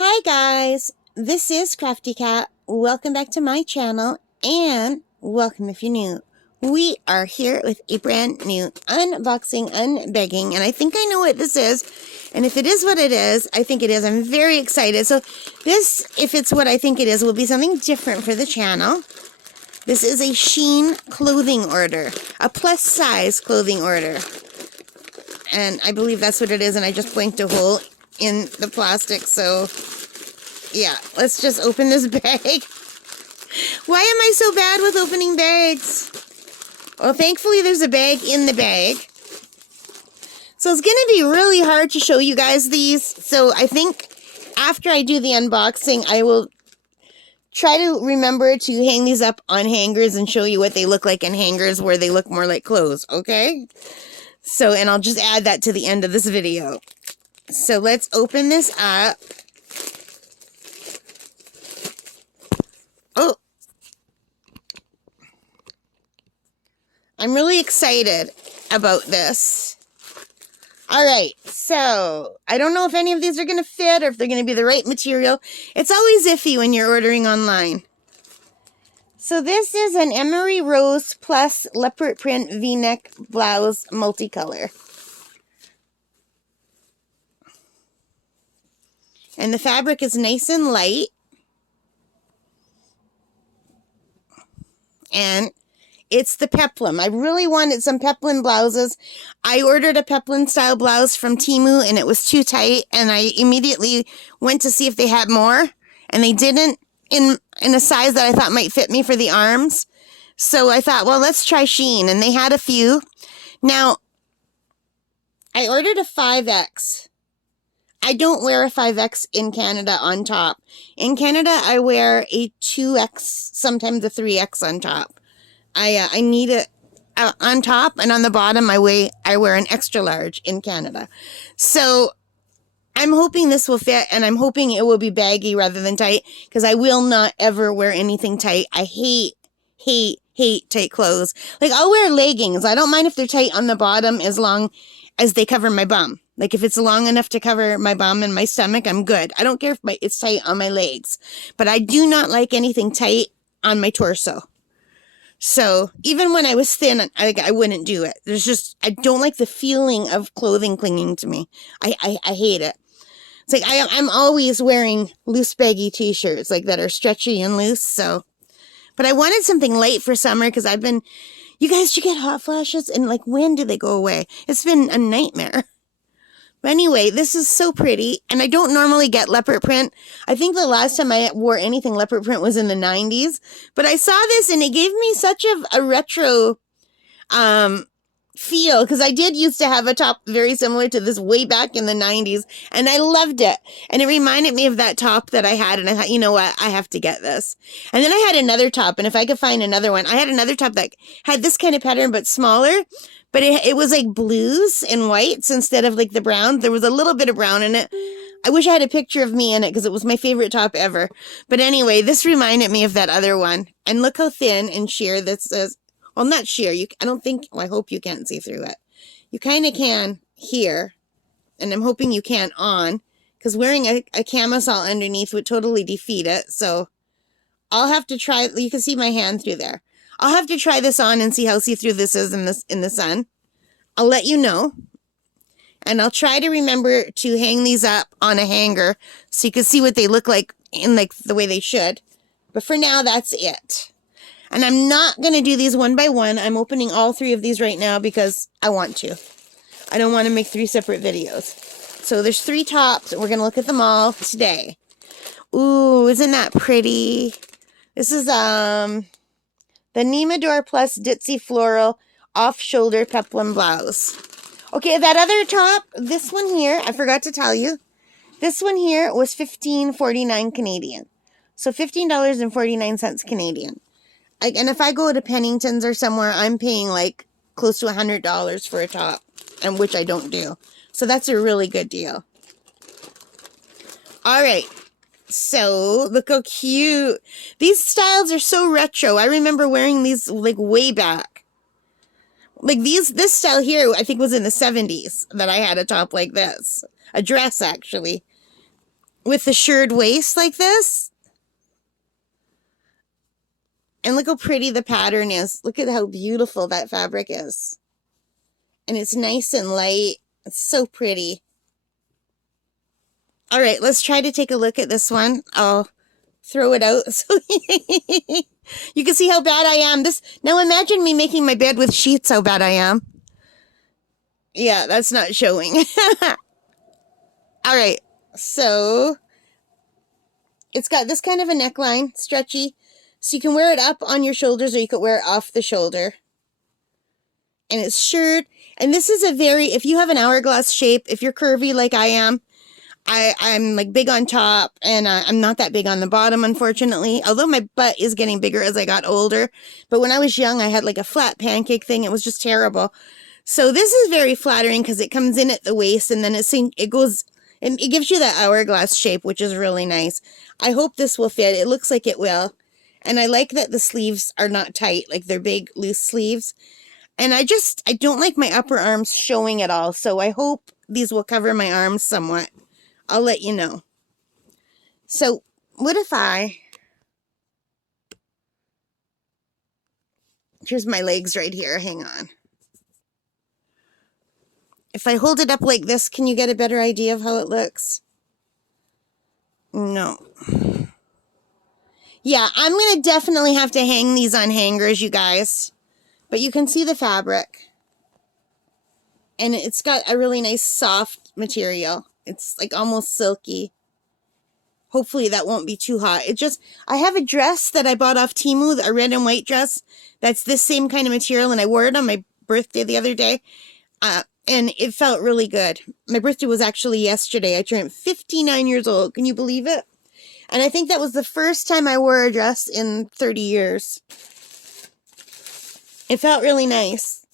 Hi guys, this is Crafty Cat. Welcome back to my channel and welcome if you're new. We are here with a brand new unboxing, unbagging, and I think I know what this is. And if it is what it is, I think it is. I'm very excited. So this, if it's what I think it is, will be something different for the channel. This is a Shein clothing order, a plus size clothing order. And I believe that's what it is, and I just blinked a hole in the plastic, so yeah, let's just open this bag. Why am I so bad with opening bags? Well, thankfully there's a bag in the bag. So it's gonna be really hard to show you guys these, so I think after I do the unboxing, I will try to remember to hang these up on hangers and show you what they look like in hangers where they look more like clothes, okay? So, and I'll just add that to the end of this video. So let's open this up. Oh, I'm really excited about this. All right, so I don't know if any of these are going to fit or if they're going to be the right material. It's always iffy when you're ordering online. So this is an Emery Rose Plus leopard print V-neck blouse multicolor. And the fabric is nice and light. And it's the peplum. I really wanted some peplum blouses. I ordered a peplum style blouse from Temu and it was too tight. And I immediately went to see if they had more. And they didn't in a size that I thought might fit me for the arms. So I thought, well, let's try Shein. And they had a few. Now, I ordered a 5X. I don't wear a 5X in Canada on top. In Canada, I wear a 2X, sometimes a 3X on top. I need it on top, and on the bottom I wear an extra large in Canada. So I'm hoping this will fit, and I'm hoping it will be baggy rather than tight, because I will not ever wear anything tight. I hate tight clothes. Like, I'll wear leggings. I don't mind if they're tight on the bottom as long as they cover my bum. Like, if it's long enough to cover my bum and my stomach, I'm good. I don't care if it's tight on my legs. But I do not like anything tight on my torso. So, even when I was thin, I wouldn't do it. There's just, I don't like the feeling of clothing clinging to me. I hate it. It's like, I'm always wearing loose baggy t-shirts, like, that are stretchy and loose, so. But I wanted something light for summer, because I've been, you guys, you get hot flashes? And, like, when do they go away? It's been a nightmare. But anyway, this is so pretty, and I don't normally get leopard print. I think the last time I wore anything leopard print was in the 90s, but I saw this and it gave me such a retro feel, because I did used to have a top very similar to this way back in the 90s, and I loved it. And it reminded me of that top that I had, and I thought, you know what, I have to get this. And then I had another top, and if I could find another one, I had another top that had this kind of pattern but smaller. But it was like blues and whites instead of like the brown. There was a little bit of brown in it. I wish I had a picture of me in it because it was my favorite top ever. But anyway, this reminded me of that other one. And look how thin and sheer this is. Well, not sheer. I don't think, well, I hope you can't see through it. You kind of can here. And I'm hoping you can't on. Because wearing a camisole underneath would totally defeat it. So I'll have to try. You can see my hand through there. I'll have to try this on and see how see-through this is in the sun. I'll let you know. And I'll try to remember to hang these up on a hanger so you can see what they look like in like the way they should. But for now, that's it. And I'm not going to do these one by one. I'm opening all three of these right now because I want to. I don't want to make 3 separate videos. So there's 3 tops, and we're going to look at them all today. Ooh, isn't that pretty? This is, the Nemador Plus Ditzy Floral Off-Shoulder Peplum Blouse. Okay, that other top, this one here, I forgot to tell you. This one here was $15.49 Canadian. So $15.49 Canadian. And if I go to Pennington's or somewhere, I'm paying like close to $100 for a top, and which I don't do. So that's a really good deal. All right. So, look how cute. These styles are so retro. I remember wearing these, like, way back. Like, this style here, I think was in the 70s that I had a top like this. A dress, actually. with the shirred waist like this. And look how pretty the pattern is. Look at how beautiful that fabric is. And it's nice and light. It's so pretty. All right, let's try to take a look at this one. I'll throw it out so you can see how bad I am. Now imagine me making my bed with sheets, how bad I am. Yeah, that's not showing. All right, so it's got this kind of a neckline, stretchy. So you can wear it up on your shoulders or you could wear it off the shoulder. And it's shirred. And this is if you have an hourglass shape, if you're curvy like I am, I'm like big on top and I'm not that big on the bottom, unfortunately. Although my butt is getting bigger as I got older. But when I was young, I had like a flat pancake thing. It was just terrible. So this is very flattering because it comes in at the waist and then it goes, and it gives you that hourglass shape, which is really nice. I hope this will fit. It looks like it will. And I like that the sleeves are not tight, like they're big, loose sleeves. And I don't like my upper arms showing at all. So I hope these will cover my arms somewhat. I'll let you know. So what if here's my legs right here. Hang on. If I hold it up like this, can you get a better idea of how it looks? No. Yeah, I'm going to definitely have to hang these on hangers, you guys. But you can see the fabric. And it's got a really nice soft material. It's like almost silky. Hopefully that won't be too hot. I have a dress that I bought off Temu, a red and white dress. That's this same kind of material. And I wore it on my birthday the other day. And it felt really good. My birthday was actually yesterday. I turned 59 years old. Can you believe it? And I think that was the first time I wore a dress in 30 years. It felt really nice.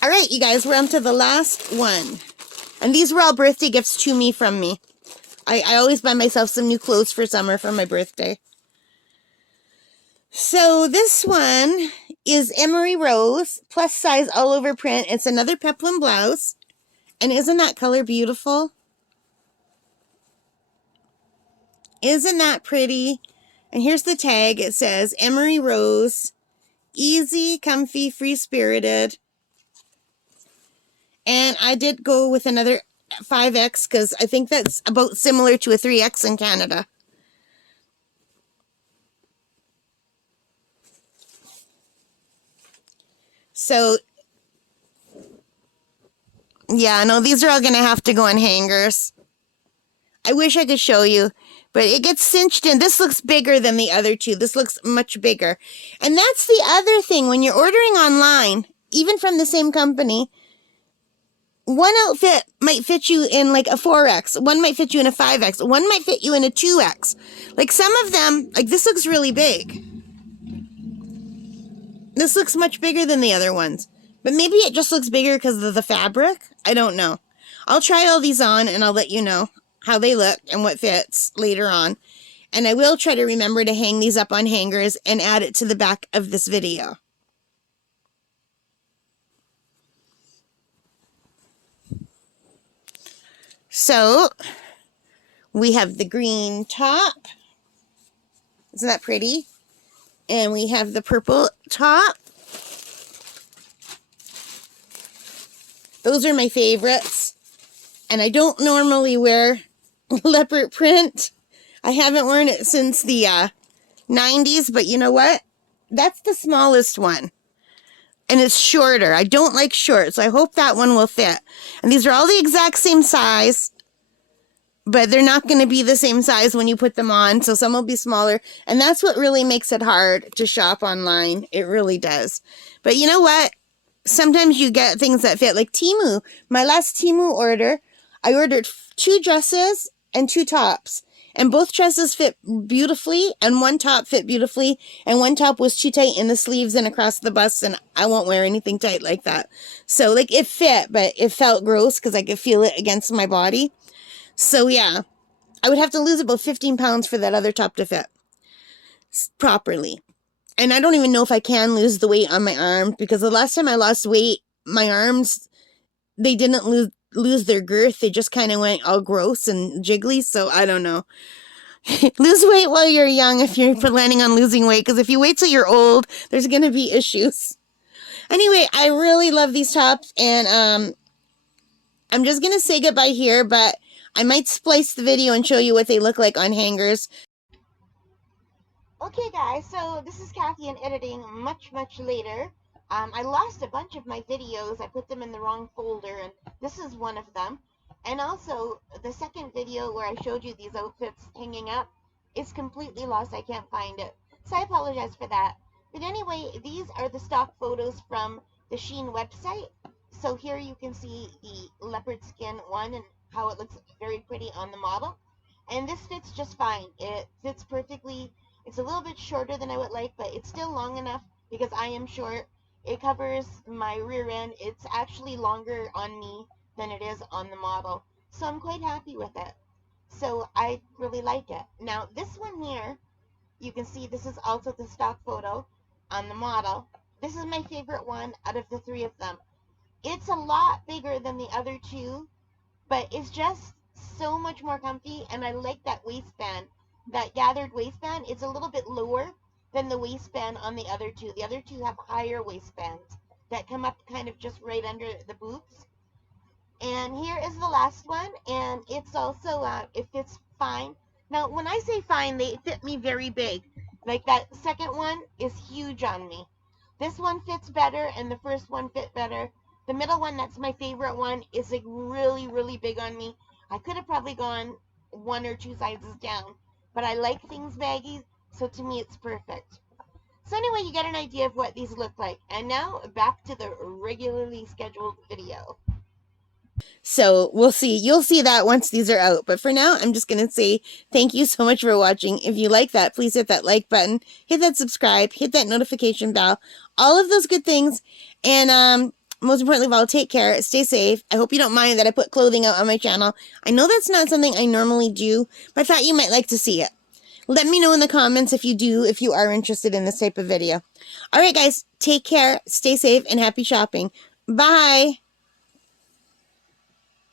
All right, you guys, we're on to the last one. And these were all birthday gifts to me from me. I always buy myself some new clothes for summer for my birthday. So this one is Emery Rose, plus size all over print. It's another peplum blouse. And isn't that color beautiful? Isn't that pretty? And here's the tag. It says Emery Rose, easy, comfy, free-spirited. And I did go with another 5X because I think that's about similar to a 3X in Canada. So, yeah, no, these are all going to have to go on hangers. I wish I could show you, but it gets cinched in. This looks bigger than the other two. This looks much bigger. And that's the other thing. When you're ordering online, even from the same company, one outfit might fit you in like a 4X. One might fit you in a 5X. One might fit you in a 2X. Like some of them, like this looks really big. This looks much bigger than the other ones. But maybe it just looks bigger because of the fabric. I don't know. I'll try all these on and I'll let you know how they look and what fits later on. And I will try to remember to hang these up on hangers and add it to the back of this video. So, we have the green top. Isn't that pretty? And we have the purple top. Those are my favorites. And I don't normally wear leopard print. I haven't worn it since the 90s, but you know what? That's the smallest one. And it's shorter. I don't like short, so I hope that one will fit. And these are all the exact same size, but they're not going to be the same size when you put them on, so some will be smaller. And that's what really makes it hard to shop online. It really does. But you know what? Sometimes you get things that fit, like Temu. My last Temu order, I ordered 2 dresses and 2 tops. And both dresses fit beautifully, and one top fit beautifully, and one top was too tight in the sleeves and across the bust, and I won't wear anything tight like that. So, like, it fit, but it felt gross because I could feel it against my body. So, yeah, I would have to lose about 15 pounds for that other top to fit properly. And I don't even know if I can lose the weight on my arm, because the last time I lost weight, my arms, they didn't lose, lose their girth. They just kind of went all gross and jiggly. So I don't know. Lose weight while you're young if you're planning on losing weight, because if you wait till you're old, there's going to be issues. Anyway, I really love these tops, and I'm just going to say goodbye here, but I might splice the video and show you what they look like on hangers. Okay, guys, so this is Kathy in editing much later. I lost a bunch of my videos. I put them in the wrong folder, and this is one of them. And also, the second video where I showed you these outfits hanging up is completely lost. I can't find it. So I apologize for that. But anyway, these are the stock photos from the Shein website. So here you can see the leopard skin one and how it looks very pretty on the model. And this fits just fine. It fits perfectly. It's a little bit shorter than I would like, but it's still long enough because I am short. It covers my rear end. It's actually longer on me than it is on the model. So I'm quite happy with it. So I really like it. Now this one here, you can see this is also the stock photo on the model. This is my favorite one out of the three of them. It's a lot bigger than the other two, but it's just so much more comfy, and I like that waistband. That gathered waistband, it's a little bit lower than the waistband on the other two. The other two have higher waistbands that come up kind of just right under the boobs. And here is the last one, and it's also, it fits fine. Now, when I say fine, they fit me very big. Like that second one is huge on me. This one fits better, and the first one fit better. The middle one, that's my favorite one, is like really big on me. I could have probably gone one or two sizes down, but I like things baggy, so to me it's perfect. So anyway, you get an idea of what these look like. And now back to the regularly scheduled video. So we'll see. You'll see that once these are out. But for now, I'm just going to say thank you so much for watching. If you like that, please hit that like button, hit that subscribe, hit that notification bell, all of those good things. And most importantly of all, take care, stay safe. I hope you don't mind that I put clothing out on my channel. I know that's not something I normally do, but I thought you might like to see it. Let me know in the comments if you are interested in this type of video. All right, guys, take care, stay safe, and happy shopping. Bye.